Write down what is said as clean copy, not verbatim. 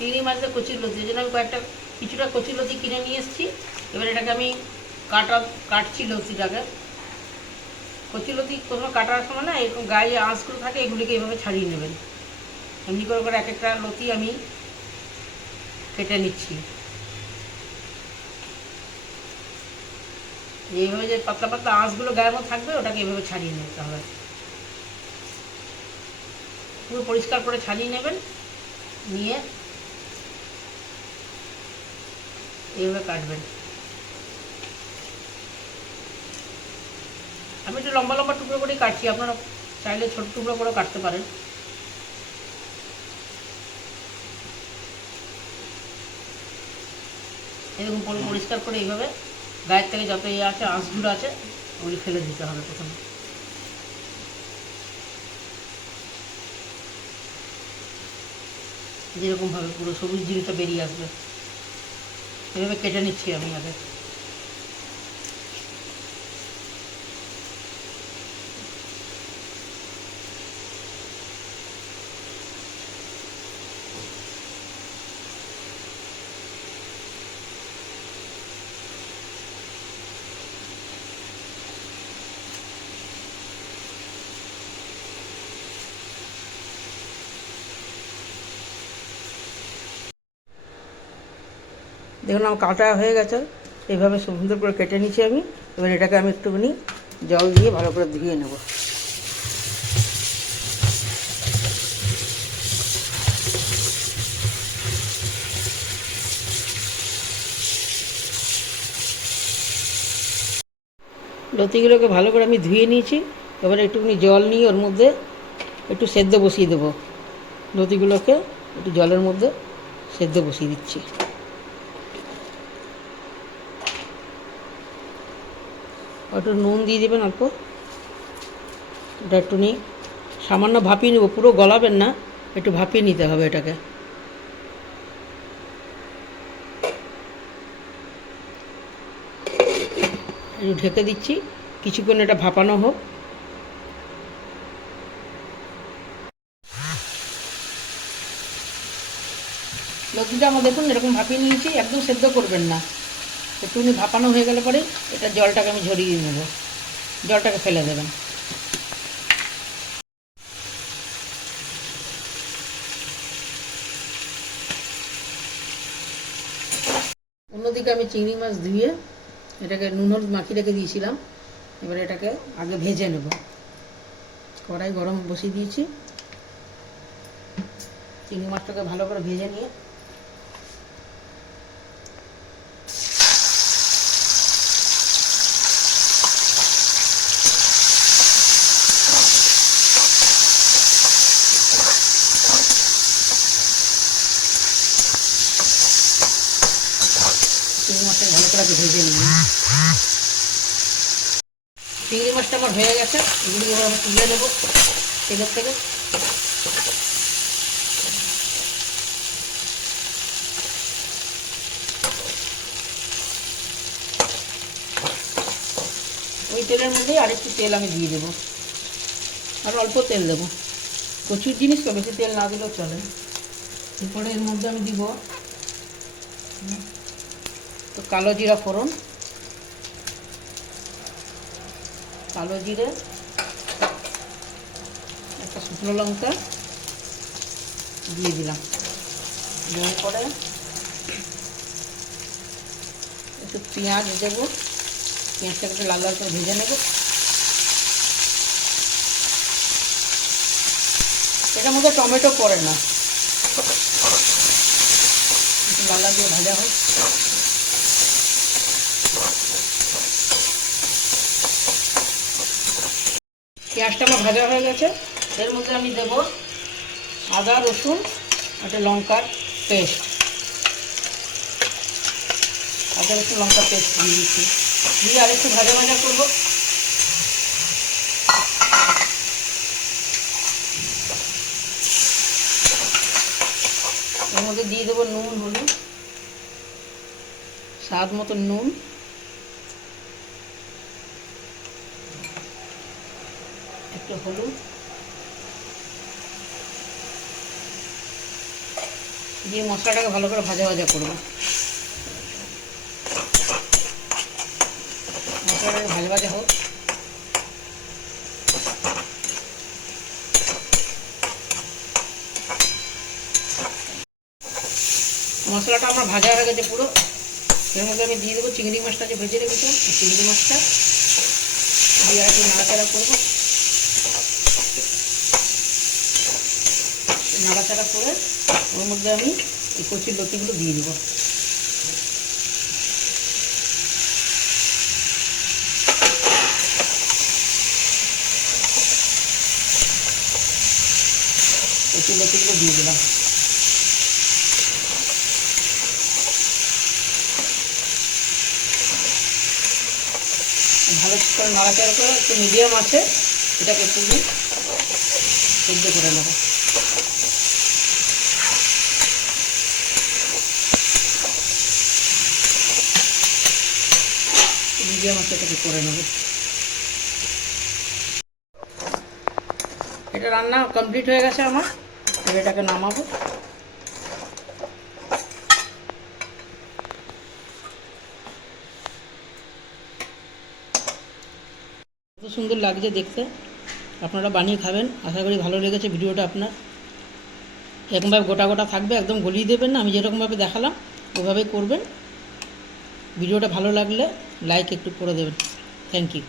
চিংড়ি মাছ দিয়ে কচুর লতি, এই জন্য আমি কিছুটা কচুর লতি কিনে নিয়ে এসেছি। এবার এটাকে আমি কাটছি লতিটাকে। কচুর লতি প্রথমে কাটার সময় না এরকম গায়ে আঁশগুলো থাকে, এগুলিকে এইভাবে ছাড়িয়ে নেবেন। এমনি করে করে এক একটা লতি আমি কেটে নিচ্ছি। এইভাবে যে পাতলা পাতলা আঁশগুলো গায়ের মধ্যে থাকবে ওটাকে এইভাবে ছাড়িয়ে নিতে হবে। পুরো পরিষ্কার করে ছাড়িয়ে নেবেন, নিয়ে এইভাবে কাটবেন। আমি একটু লম্বা লম্বা টুকরো করেই কাটছি, আপনারা চাইলে ছোট টুকরো করেও কাটতে পারেন। এরকম পরিষ্কার করে এইভাবে গায়ের থেকে যত ইয়ে আছে আঁশগুলো আছে ওগুলি ফেলে দিতে হবে প্রথমে। যেরকমভাবে পুরো সবুজ জিনিসটা বেরিয়ে আসবে এভাবে কেটে নিচ্ছি আমি আগে। দেখুন আমার কাটা হয়ে গেছে, এইভাবে সুন্দর করে কেটে নিচ্ছি আমি। এবার এটাকে আমি একটুখানি জল দিয়ে ভালো করে ধুয়ে নেব। লতিগুলোকে ভালো করে আমি ধুয়ে নিয়েছি। এবার একটুখানি জল নিয়ে ওর মধ্যে একটু সেদ্ধ বসিয়ে দেবো। লতিগুলোকে একটু জলের মধ্যে সেদ্ধ বসিয়ে দিচ্ছি। একটু নুন দিয়ে দেবেন অল্প, এটা একটু নিয়ে সামান্য ভাপিয়ে নেব, পুরো গলাবেন না, একটু ভাপিয়ে নিতে হবে এটাকে। একটু ঢেকে দিচ্ছি, কিছুক্ষণ এটা ভাপানো হোক। লতিটা আমার দেখুন এরকম ভাপিয়ে নিয়েছি, একদম সেদ্ধ করবেন না, একটুখানি ভাপানো হয়ে গেলে পরে এটা জলটাকে আমি ঝরিয়ে নেব, জলটাকে ফেলে দেবেন। অন্যদিকে আমি চিংড়ি মাছ ধুয়ে এটাকে নুন হলুদ মাখিয়ে রেখে দিয়েছিলাম। এবার এটাকে আগে ভেজে নেব। কড়াই গরম বসিয়ে দিয়েছি, চিংড়ি মাছটাকে ভালো করে ভেজে নিয়ে চিংড়ি মাছটাকে ভালো করে ভেজে নিই। চিংড়ি মাছটা আমার হয়ে গেছে, এগুলি এবার আমি তুলে নেবো তেলের থেকে। ওই তেলের মধ্যেই আরেকটু তেল আমি দিয়ে দেবো, আর অল্প তেল দেবো, প্রচুর জিনিস তো বেশি তেল না দিলেও চলে। এরপরে এর মধ্যে আমি দিব তো কালো জিরা ফোড়ন, কালো জিরে, একটা শুকনো লঙ্কা দিয়ে দিলাম। দেওয়ার পরে একটু পেঁয়াজ দেবো, পেঁয়াজটাকে একটু লাল লাল করে ভেজে নেব। এটার মধ্যে টমেটো পড়ে না, একটু লাল লাল দিয়ে ভাজা হোক। পেঁয়াজটা আমার ভাজা হয়ে গেছে, এর মধ্যে আমি দেব আদা রসুন একটা লঙ্কার পেস্ট, আদা রসুন লঙ্কার পেস্ট দিয়ে দিচ্ছি, দিয়ে আর একটু ভাজা ভাজা করবো। এর মধ্যে দিয়ে দেবো নুন হলুদ, স্বাদ মতো নুন, একটু হলুদ, দিয়ে মশলাটাকে ভালো করে ভাজা ভাজা করবো। মশলাটাকে ভাজা ভাজা হোক। মশলাটা আমার ভাজা হয়ে গেছে পুরো। এর মধ্যে আমি দিয়ে দেবো চিংড়ি মাছটা যে ভেজে রেখেছিলাম, চিংড়ি মাছটা দিয়ে একটু নাড়াচাড়া করবো। নাড়াচাড়া করে ওর মধ্যে আমি এই কচুর লতিগুলো দিয়ে দেবো। কচুর লতিগুলো দিয়ে দিলাম। ভালো করে নাড়াচাড়া করে একটু মিডিয়াম আছে এটাকে একটু সেদ্ধ করে নেব। মিডিয়াম আছে এটাকে করে নেব। এটা রান্না কমপ্লিট হয়ে গেছে আমার। এবার এটাকে নামাবো। কত সুন্দর লাগছে দেখতে। আপনারা বানিয়ে খাবেন, আশা করি ভালো লেগেছে ভিডিওটা আপনার। এরকমভাবে গোটা গোটা থাকবে, একদম গলিয়ে দেবেন না, আমি যেরকমভাবে দেখালাম ওইভাবেই করবেন। ভিডিওটা ভালো লাগলে লাইক একটু করে দেবেন। Thank you.